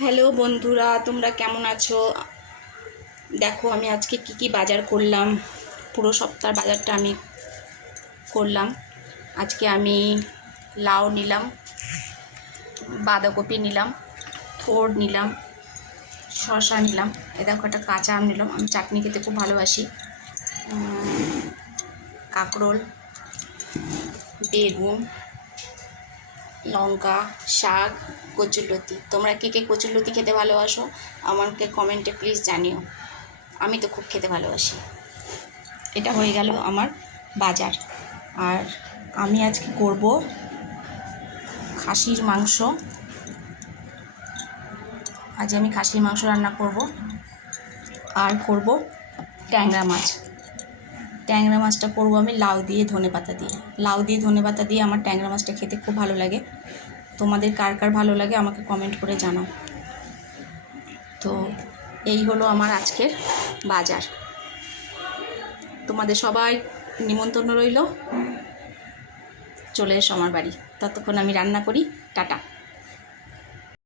Hello বন্ধুরা, তোমরা কেমন আছো? দেখো আমি আজকে কি বাজার করলাম। পুরো সপ্তাহ বাজারটা আমি করলাম। আজকে আমি লাউ নিলাম, বাঁধাকপি নিলাম, থোড় নিলাম, শসা নিলাম, দেখো একটা কাঁচা আম নিলাম। আমি চাটনি খেতে খুব ভালোবাসি। কাঁকরোল, বেগুন, লঙ্কা, শাক, কচুরলতি। তোমরা কে কচুরলতি খেতে ভালোবাসো আমাকে কমেন্টে প্লিজ জানিও। আমি তো খুব খেতে ভালোবাসি। এটা হয়ে গেল আমার বাজার। আর আমি আজকে করব খাসির মাংস। আজ আমি খাসির মাংস রান্না করব। আর করব ট্যাংরা মাছ। ট্যাংরা মাছটা করবো আমি লাউ দিয়ে ধনেপাতা দিয়ে। লাউ দিয়ে ধনেপাতা দিয়ে আমার ট্যাংরা মাছটা খেতে খুব ভালো লাগে। তোমাদের কার কার ভালো লাগে আমাকে কমেন্ট করে জানাও। তো এই হলো আমার আজকের বাজার। তোমাদের সবাই নিমন্ত্রণ রইল, চলে এসো আমার বাড়ি। ততক্ষণ আমি রান্না করি। টাটা।